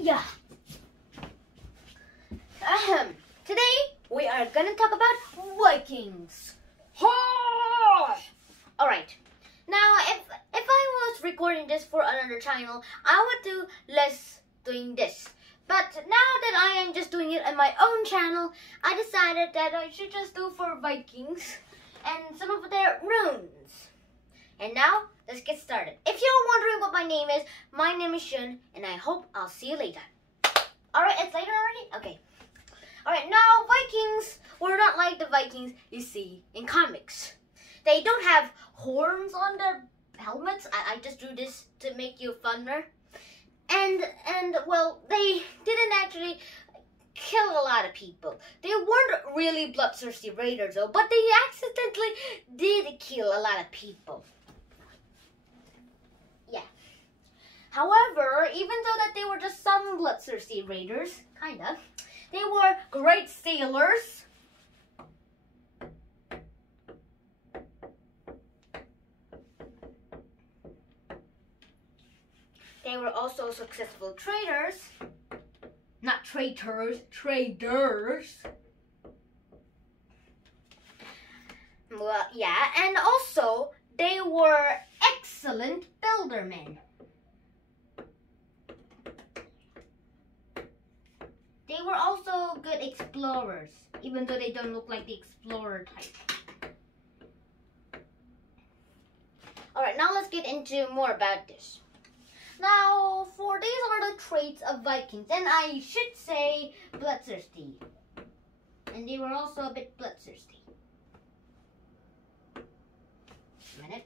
Yeah. Today we are gonna talk about Vikings. Alright. Now if I was recording this for another channel, I would do less doing this. But now that I am just doing it on my own channel, I decided that I should just do for Vikings and some of their runes. And now, let's get started. If you're wondering what my name is Shun, and I hope I'll see you later. Alright, it's later already? Okay. Alright, now Vikings were not like the Vikings you see in comics. They don't have horns on their helmets. I just drew this to make you funner. And well, they didn't actually kill a lot of people. They weren't really bloodthirsty raiders though, but they accidentally did kill a lot of people. Yeah. However, even though that they were just some bloodthirsty raiders, kinda, they were great sailors. They were also successful traders. Not traitors, traders. Well, yeah, and also they were excellent buildermen. They were also good explorers, even though they don't look like the explorer type. Alright, now let's get into more about this. Now, for these are the traits of Vikings, and I should say bloodthirsty. And they were also a bit bloodthirsty. A minute.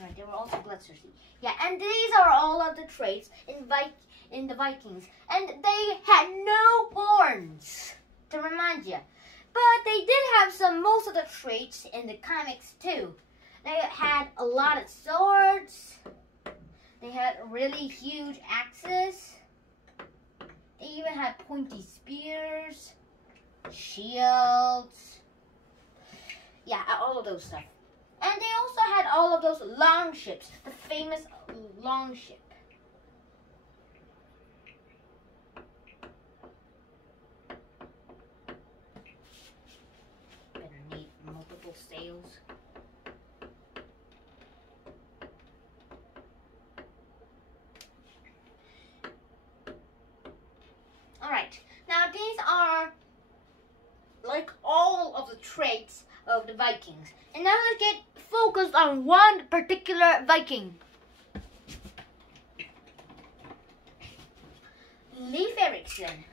Alright, they were also bloodthirsty. Yeah, and these are all of the traits in the Vikings. And they had no horns, to remind you. But they did have most of the traits in the comics too. They had a lot of swords. They had really huge axes. They even had pointy spears, shields. Yeah, all of those stuff. And they also had all of those long ships, the famous long ship. Sails. Alright, now these are like all of the traits of the Vikings. And now let's get focused on one particular Viking. Leif Erikson.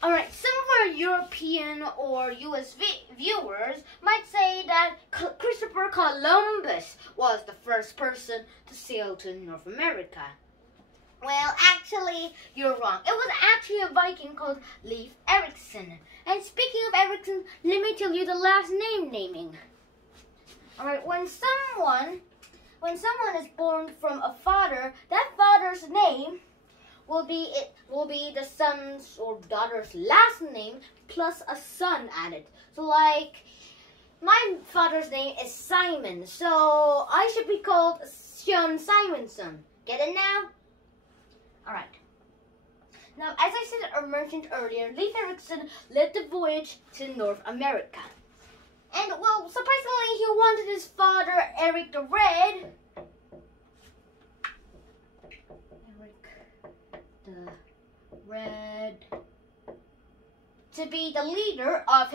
Alright, some of our European or US viewers might say that Christopher Columbus was the first person to sail to North America. Well, actually, you're wrong. It was actually a Viking called Leif Erikson. And speaking of Erikson, let me tell you the last name naming. Alright, when someone is born from a father, that father's name will be the son's or daughter's last name plus a son added. So like, my father's name is Simon, so I should be called Sean Simonson. Get it now? Alright. Now, as I said or mentioned earlier, Leif Erikson led the voyage to North America. And well, surprisingly, he wanted his father, Eric the Red, to be the leader of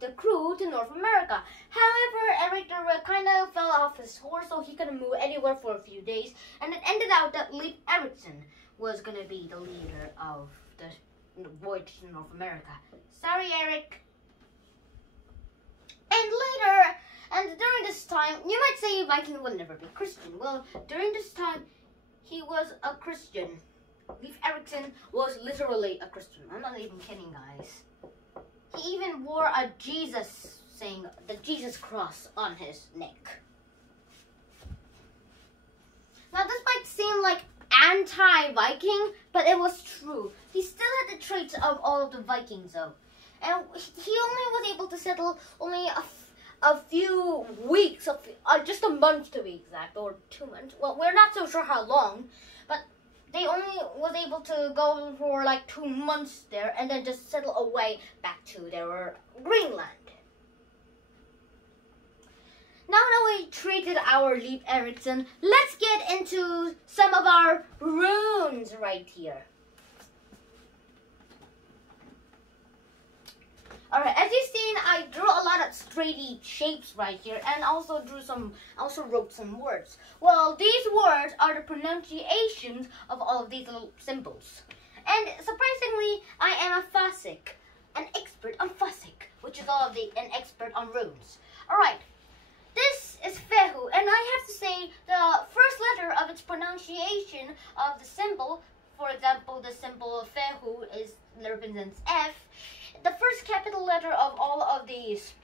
the crew to North America. However, Eric the Red kind of fell off his horse, so he couldn't move anywhere for a few days, and it ended out that Leif Erikson was going to be the leader of the voyage to North America. Sorry, Eric. And during this time, you might say Viking will never be Christian. Well, during this time, he was a Christian. Leif Erikson was literally a Christian. I'm not even kidding, guys. He even wore a Jesus saying the Jesus cross on his neck. Now this might seem like anti-Viking, but it was true. He still had the traits of all of the Vikings though. And he only was able to settle only a few weeks, just a month to be exact, or 2 months. Well, we're not so sure how long, but they only was able to go for like 2 months there and then just settle away back to their Greenland. Now that we treated our Leif Erikson, let's get into some of our runes right here. Alright, as you've seen, I drew a lot of straightly shapes right here and also wrote some words. Well, these words are the pronunciations of all of these little symbols. And surprisingly, I am a Fossick, an expert on Fossick, which is an expert on runes. Alright, this is Fehu, and I have to say the first letter of its pronunciation of the symbol, for example, the symbol Fehu represents F. The first capital letter of all of these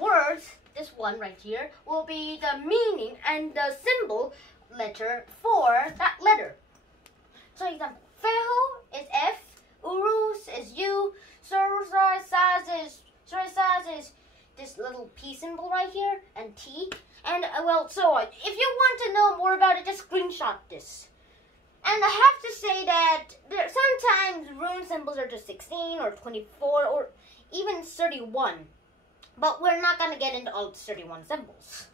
words, this one right here, will be the meaning and the symbol letter for that letter. So example, Fehu is F, Urus is U, Sursaz is this little P symbol right here, and T, and well, so on. If you want to know more about it, just screenshot this. And I have to say that sometimes rune symbols are just 16 or 24 or even 31. But we're not going to get into all 31 symbols.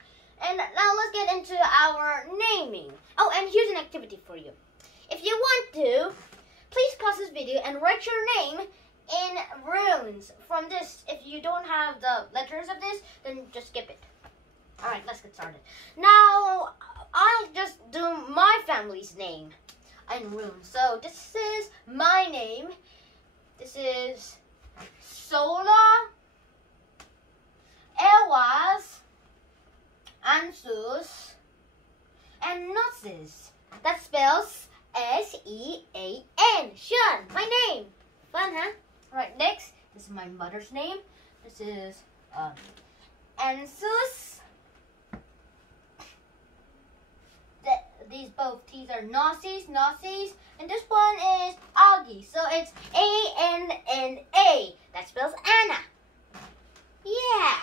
And now let's get into our naming. Oh, and here's an activity for you. If you want to, please pause this video and write your name in runes from this. If you don't have the letters of this, then just skip it. Alright, let's get started. Now, I'll just do my family's name in runes. So this is my name. This is Sola, Ewas, Ansus, and Gnosis. That spells S-E-A-N. Sean, my name. Fun, huh? Alright, next, this is my mother's name. This is Ansus. These both T's are Gnosis, and this one is Augie. So it's A-N-N-A. That spells Anna. Yeah.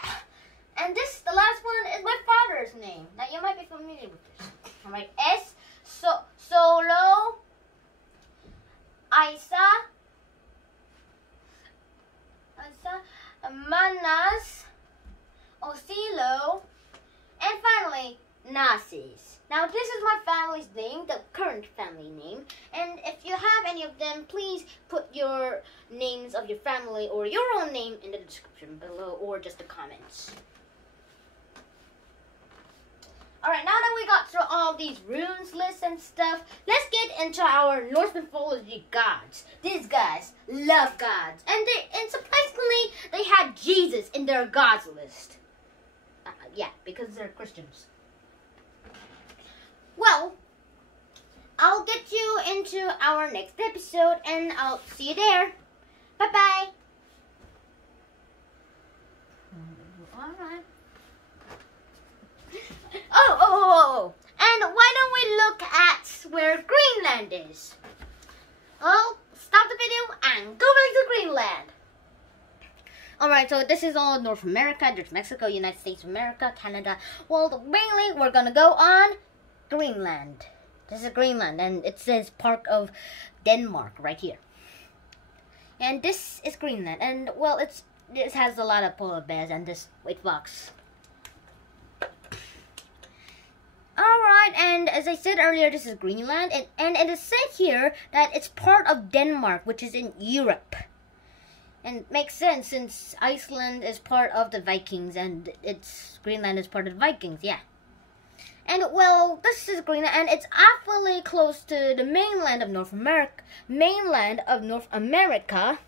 And the last one is my father's name. Now you might be familiar with this. Alright, Solo, Isa, Manas, Osilo, and finally, Nazis. Now this is my family's name, the current family name, and if you have any of them, please put your names of your family or your own name in the description below or just the comments. Alright, now that we got through all these runes lists and stuff, let's get into our Norse mythology gods. These guys love gods, and surprisingly, they had Jesus in their gods list. Yeah, because they're Christians. Well, I'll get you into our next episode, and I'll see you there. Bye-bye. Alright. Oh. And why don't we look at where Greenland is? Well, stop the video and go back to Greenland. Alright, so this is all North America. There's Mexico, United States of America, Canada. Well, mainly we're gonna go on Greenland. This is Greenland, and it says part of Denmark right here. And this is Greenland, and well, it has a lot of polar bears and this white fox. Alright, and as I said earlier, this is Greenland, and it is said here that it's part of Denmark, which is in Europe. And it makes sense since Iceland is part of the Vikings, and Greenland is part of the Vikings, yeah. And well, this is Greenland, and it's awfully close to the mainland of North America.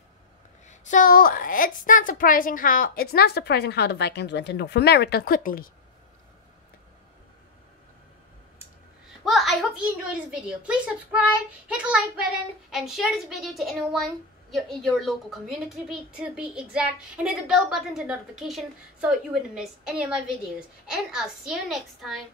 So it's not surprising how the Vikings went to North America quickly. Well, I hope you enjoyed this video. Please subscribe, hit the like button, and share this video to anyone in your local community to be exact, and hit the bell button to notification so you wouldn't miss any of my videos. And I'll see you next time.